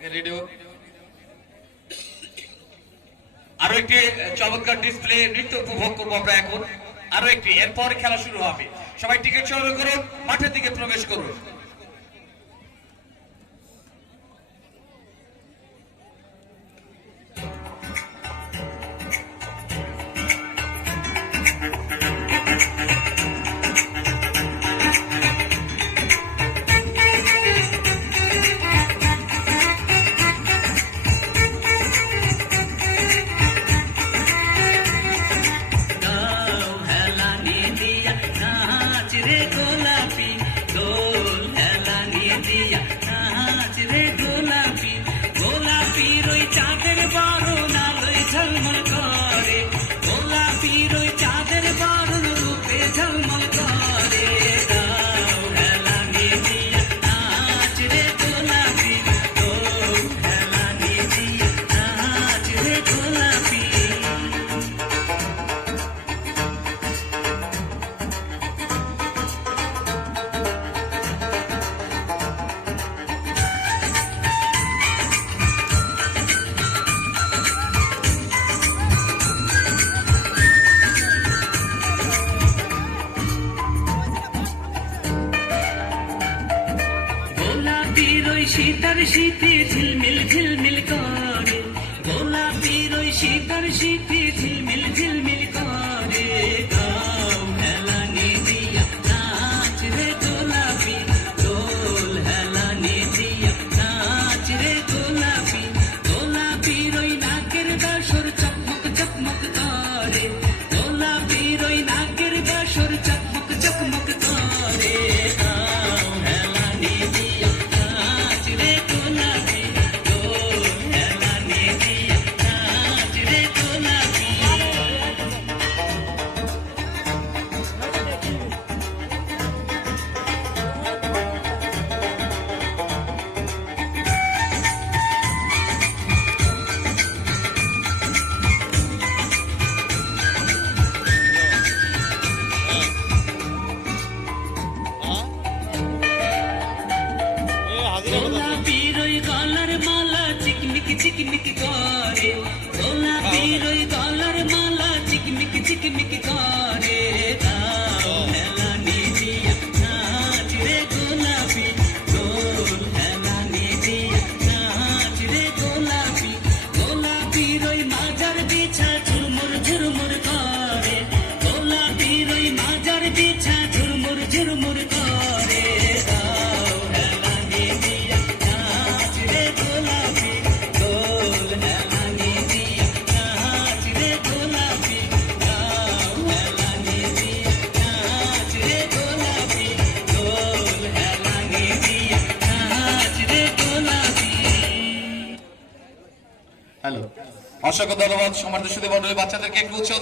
Radio আরো একটি চমৎকার ডিসপ্লে নৃত্য উপভোগ করবো আমরা এখন। আরো একটি, এরপর খেলা শুরু হবে। সবাই টিকিট সংগ্রহ করুন, মাঠের দিকে প্রবেশ করুন। শীতের শীতে ঝিলমিল ঝিলমিল করে, গোলাপির ওই শীতের শীতে ঝিলমিল ঝিলমিল করে। গাও হেলানি দিয়া নাচ রে গোলাপি, দোল হেলানি দিয়া নাচ রে গোলাপি। গোলাপির ওই নাকের বাসর চকমক চকমক করে, গোলাপির ওই নাকের বাসর চকমক চকমক করে। গাও হেলানি দিয়া গোলাপির ওই গলার মালা চিকমিক চিকমিক করে, গোলাপির ওই গলার মালা চিকমিক চিকমিক করে। গাও হেলানি দিয়া নাচ রে গোলাপি, দোল হেলানি দিয়া নাচ রে গোলাপি। গোলাপির ওই মাজার বিছা ঝুরমুর ঝুরমুর করে, গোলাপির ওই মাজার বিছা ঝুরমুর ঝুরমুর করে। হ্যালো, অসংখ্য ধন্যবাদ। সমাজ সুদী মন্ডলী বাচ্চাদেরকে একটু উৎসাহ